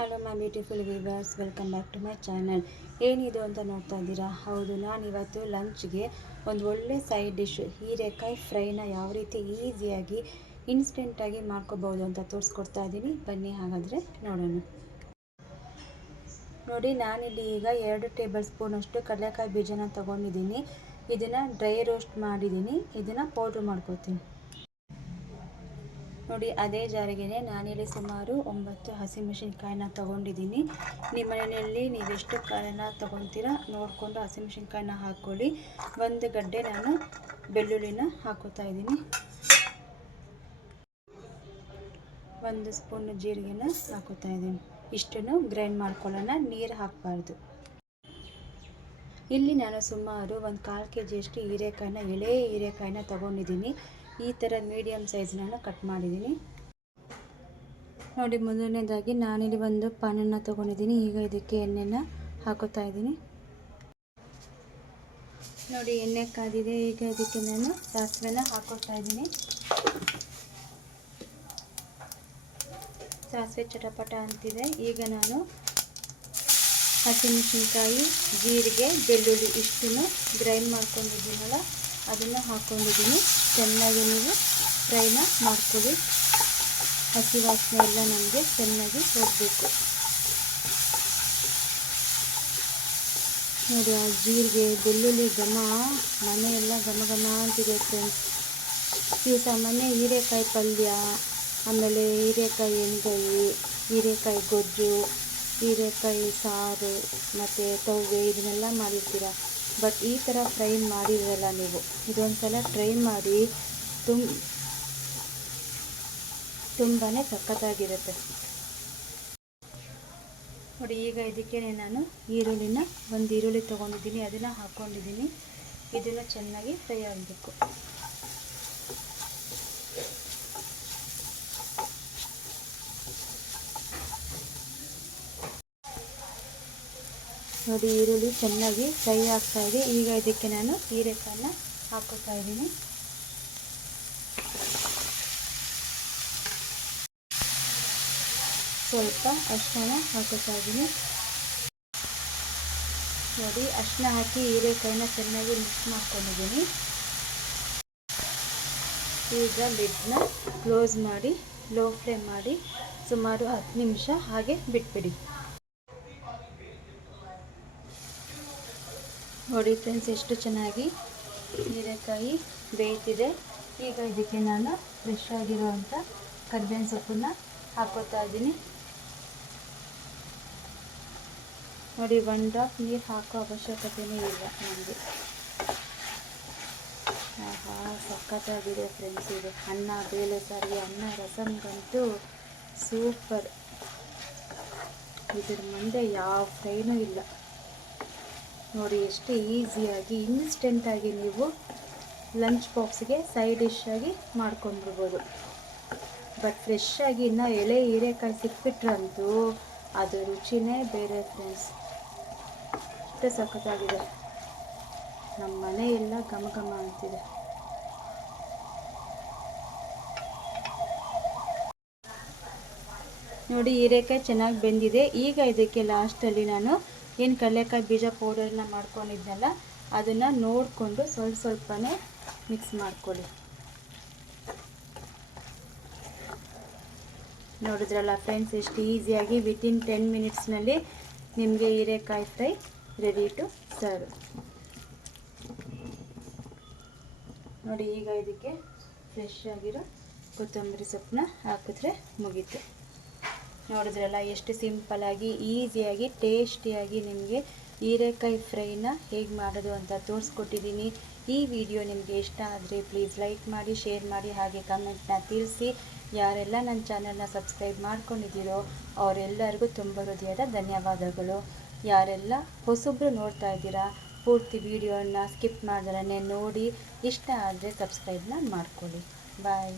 Hello my beautiful viewers, welcome back to my channel. ಏನಿದು ಅಂತ ನೋಡ್ತಾ ಇದ್ದೀರಾ? ಹೌದು, ನಾನಿವತ್ತು ಲಂಚ್ಗೆ ಒಂದು ಒಳ್ಳೆ ಸೈಡ್ ಡಿಶ್ ಹೀರೆಕಾಯಿ ಫ್ರೈನ ಯಾವ ರೀತಿ ಈಸಿಯಾಗಿ ಇನ್ಸ್ಟೆಂಟಾಗಿ ಮಾಡ್ಕೋಬೋದು ಅಂತ ತೋರಿಸ್ಕೊಡ್ತಾ ಇದ್ದೀನಿ. ಬನ್ನಿ ಹಾಗಾದರೆ ನೋಡೋಣ. ನೋಡಿ, ನಾನಿಲ್ಲಿ ಈಗ 2 ಟೇಬಲ್ ಸ್ಪೂನಷ್ಟು ಕಡಲೆಕಾಯಿ ಬೀಜನ ತೊಗೊಂಡಿದ್ದೀನಿ. ಇದನ್ನು ಡ್ರೈ ರೋಸ್ಟ್ ಮಾಡಿದ್ದೀನಿ. ಇದನ್ನು ಪೌಡ್ರ್ ಮಾಡ್ಕೊತೀನಿ. ನೋಡಿ, ಅದೇ ಜಾರಿಗೆ ನಾನಿಲ್ಲಿ ಸುಮಾರು 9 ಹಸಿಮೆಣಸಿನ್ಕಾಯಿನ ತೊಗೊಂಡಿದ್ದೀನಿ. ನಿಮ್ಮ ಮನೆಯಲ್ಲಿ ನೀವೆಷ್ಟು ಕಾಳನ್ನು ತೊಗೊತೀರಾ ನೋಡಿಕೊಂಡು ಹಸಿಮೆಣಸಿನ್ಕಾಯಿನ ಹಾಕ್ಕೊಳ್ಳಿ. 1 ಗಡ್ಡೆ ನಾನು ಬೆಳ್ಳುಳ್ಳಿನ ಹಾಕೋತಾ ಇದ್ದೀನಿ. 1 ಸ್ಪೂನ್ ಜೀರಿಗೆನ ಹಾಕೋತಾ ಇದ್ದೀನಿ. ಇಷ್ಟನ್ನು ಗ್ರೈಂಡ್ ಮಾಡ್ಕೊಳ್ಳೋಣ, ನೀರು ಹಾಕಬಾರ್ದು. ಇಲ್ಲಿ ನಾನು ಸುಮಾರು 1/4 kg ಹೀರೆಕಾಯಿನ, ಎಳೆ ಹೀರೆಕಾಯಿನ ತೊಗೊಂಡಿದ್ದೀನಿ. ಈ ಥರ ಮೀಡಿಯಮ್ ಸೈಜ್ನ ಕಟ್ ಮಾಡಿದ್ದೀನಿ. ನೋಡಿ, ಮೊದಲನೇದಾಗಿ ನಾನಿಲ್ಲಿ ಒಂದು ಪಾನನ್ನು ತೊಗೊಂಡಿದ್ದೀನಿ. ಈಗ ಇದಕ್ಕೆ ಎಣ್ಣೆನ ಹಾಕೋತಾ ಇದ್ದೀನಿ. ನೋಡಿ, ಎಣ್ಣೆ ಕಾದಿದೆ. ಈಗ ಇದಕ್ಕೆ ನಾನು ಸಾಸಿವೆನ ಹಾಕೋತಾ ಇದ್ದೀನಿ. ಸಾಸಿವೆ ಚಟಪಟ ಅಂತಿದೆ. ಈಗ ನಾನು ಹಸಿಮೆಣಸಿನ್ಕಾಯಿ, ಜೀರಿಗೆ, ಬೆಳ್ಳುಳ್ಳಿ ಇಷ್ಟನ್ನು ಗ್ರೈಂಡ್ ಮಾಡ್ಕೊಂಡಿದ್ದೀನಲ್ಲ ಅದನ್ನು ಹಾಕ್ಕೊಂಡಿದ್ದೀನಿ. ಚೆನ್ನಾಗಿ ನೀವು ಫ್ರೈನ ಮಾಡ್ಕೊಳ್ಳಿ. ಹಸಿ ವಾಸನೆ ಎಲ್ಲ ನಮಗೆ ಚೆನ್ನಾಗಿ ಹೋಗಬೇಕು. ನೋಡಿ, ಆ ಜೀರಿಗೆ ಬೆಳ್ಳುಳ್ಳಿ ಘಮ ಮನೆಯೆಲ್ಲ ಘಮ ಘಮ ಅಂತಿದೆ ಫ್ರೆಂಡ್ಸ್. ಇವು ಸಾಮಾನ್ಯ ಹೀರೆಕಾಯಿ ಪಲ್ಯ, ಆಮೇಲೆ ಹೀರೆಕಾಯಿ ಎಣ್ಗಾಯಿ, ಹೀರೆಕಾಯಿ ಗೊಜ್ಜು, ಹೀರೆಕಾಯಿ ಸಾರು ಮತ್ತು ತವ್ವೆ ಇದನ್ನೆಲ್ಲ ಮಾಡಿರ್ತೀರ. ಬಟ್ ಈ ಥರ ಫ್ರೈ ಮಾಡಿರಲ್ಲ ನೀವು. ಇದೊಂದು ಸಲ ಟ್ರೈ ಮಾಡಿ, ತುಂಬಾ ಸಖತ್ತಾಗಿರುತ್ತೆ. ನೋಡಿ, ಈಗ ಇದಕ್ಕೆ ನಾನು ಒಂದು ಈರುಳ್ಳಿ ತೊಗೊಂಡಿದ್ದೀನಿ. ಅದನ್ನು ಹಾಕ್ಕೊಂಡಿದ್ದೀನಿ. ಇದನ್ನು ಚೆನ್ನಾಗಿ ಫ್ರೈ ಆಗಬೇಕು. ನೋಡಿ, ಈರುಳ್ಳಿ ಚೆನ್ನಾಗಿ ಫ್ರೈ ಆಗ್ತಾ ಇದೆ. ಈಗ ಇದಕ್ಕೆ ನಾನು ಹೀರೆಕಾಯನ್ನ ಹಾಕೋತಾ ಇದ್ದೀನಿ. ಸ್ವಲ್ಪ ಅರಿಶಿನ ಹಾಕೋತಾ ಇದ್ದೀನಿ. ನೋಡಿ, ಅರಿಶಿನ ಹಾಕಿ ಹೀರೆಕಾಯಿನ ಚೆನ್ನಾಗಿ ಮಿಕ್ಸ್ ಮಾಡ್ಕೊಂಡಿದ್ದೀನಿ. ಈಗ ಲಿಡ್ನ ಕ್ಲೋಸ್ ಮಾಡಿ ಲೋ ಫ್ಲೇಮ್ ಮಾಡಿ ಸುಮಾರು 10 ನಿಮಿಷ ಹಾಗೆ ಬಿಟ್ಬಿಡಿ. ನೋಡಿ ಫ್ರೆಂಡ್ಸ್, ಎಷ್ಟು ಚೆನ್ನಾಗಿ ಹೀರೆಕಾಯಿ ಬೇಯ್ತಿದೆ. ಈಗ ಇದಕ್ಕೆ ನಾನು ಫ್ರೆಶ್ ಆಗಿರುವಂಥ ಕರಿಬೇವಿನ ಸೊಪ್ಪನ್ನು ಹಾಕೋತಾ ಇದ್ದೀನಿ. ನೋಡಿ, 1 ಡ್ರಾಪ್ ನೀರು ಹಾಕೋ ಅವಶ್ಯಕತೆಯೇ ಇಲ್ಲ ನಮಗೆ. ಆಹಾ, ಸಖತ್ತಾಗಿದೆ ಫ್ರೆಂಡ್ಸ್. ಇದು ಅನ್ನ ಬೇಳೆ ಸಾರಿಗೆ, ಅನ್ನ ರಸಮ್ಗಂತೂ ಸೂಪರ್. ಇದ್ರ ಮುಂದೆ ಯಾವ ಫ್ರೈನೂ ಇಲ್ಲ. ನೋಡಿ, ಎಷ್ಟು ಈಸಿಯಾಗಿ ಇನ್ಸ್ಟೆಂಟಾಗಿ ನೀವು ಲಂಚ್ ಬಾಕ್ಸ್ಗೆ ಸೈಡ್ ಡಿಶ್ ಆಗಿ ಮಾಡ್ಕೊಂಡ್ಬಿಡ್ಬೋದು. ಬಟ್ ಫ್ರೆಶ್ ಆಗಿ ಇನ್ನೂ ಎಳೆ ಹೀರೆಕಾಯಿ ಸಿಕ್ಬಿಟ್ರಂತೂ ಅದು ರುಚಿನೇ ಬೇರೆ ಫ್ರೆಂಡ್ಸ್. ಎಷ್ಟು ಸಖತ್ತಾಗಿದೆ. ನಮ್ಮ ಮನೆಯೆಲ್ಲ ಘಮ ಘಮ ಅಂತಿದೆ. ನೋಡಿ, ಹೀರೆಕಾಯಿ ಚೆನ್ನಾಗಿ ಬೆಂದಿದೆ. ಈಗ ಇದಕ್ಕೆ ಲಾಸ್ಟಲ್ಲಿ ನಾನು ಏನು ಕಡಲೆಕಾಯಿ ಬೀಜ ಪೌಡರ್ನ ಮಾಡ್ಕೊಂಡಿದ್ನಲ್ಲ ಅದನ್ನು ನೋಡಿಕೊಂಡು ಸ್ವಲ್ಪನೇ ಮಿಕ್ಸ್ ಮಾಡ್ಕೊಳ್ಳಿ. ನೋಡಿದ್ರಲ್ಲ ಫ್ರೆಂಡ್ಸ್, ಎಷ್ಟು ಈಸಿಯಾಗಿ ವಿತಿನ್ 10 ಮಿನಿಟ್ಸ್ನಲ್ಲಿ ನಿಮಗೆ ಹೀರೆಕಾಯಿ ಫ್ರೈ ರೆಡಿ ಟು ಸರ್ವ್. ನೋಡಿ, ಈಗ ಇದಕ್ಕೆ ಫ್ರೆಶ್ ಆಗಿರೋ ಕೊತ್ತಂಬರಿ ಸೊಪ್ಪನ್ನ ಹಾಕಿದ್ರೆ ಮುಗೀತು. ನೋಡಿದ್ರಲ್ಲ, ಎಷ್ಟು ಸಿಂಪಲ್ಲಾಗಿ ಈಸಿಯಾಗಿ ಟೇಸ್ಟಿಯಾಗಿ ನಿಮಗೆ ಹೀರೆಕಾಯಿ ಫ್ರೈನ ಹೇಗೆ ಮಾಡೋದು ಅಂತ ತೋರಿಸ್ಕೊಟ್ಟಿದ್ದೀನಿ. ಈ ವಿಡಿಯೋ ನಿಮಗೆ ಇಷ್ಟ ಆದರೆ ಪ್ಲೀಸ್ ಲೈಕ್ ಮಾಡಿ, ಶೇರ್ ಮಾಡಿ, ಹಾಗೆ ಕಮೆಂಟ್ನ ತಿಳಿಸಿ. ಯಾರೆಲ್ಲ ನನ್ನ ಚಾನಲ್ನ ಸಬ್ಸ್ಕ್ರೈಬ್ ಮಾಡ್ಕೊಂಡಿದ್ದೀರೋ ಅವರೆಲ್ಲರಿಗೂ ತುಂಬ ಹೃದಯದ ಧನ್ಯವಾದಗಳು. ಯಾರೆಲ್ಲ ಹೊಸಬ್ರು ನೋಡ್ತಾ ಇದ್ದೀರಾ, ಪೂರ್ತಿ ವಿಡಿಯೋನ ಸ್ಕಿಪ್ ಮಾಡ್ದಲೇ ನೋಡಿ. ಇಷ್ಟ ಆದರೆ ಸಬ್ಸ್ಕ್ರೈಬ್ನ ಮಾಡ್ಕೊಳ್ಳಿ. ಬಾಯ್.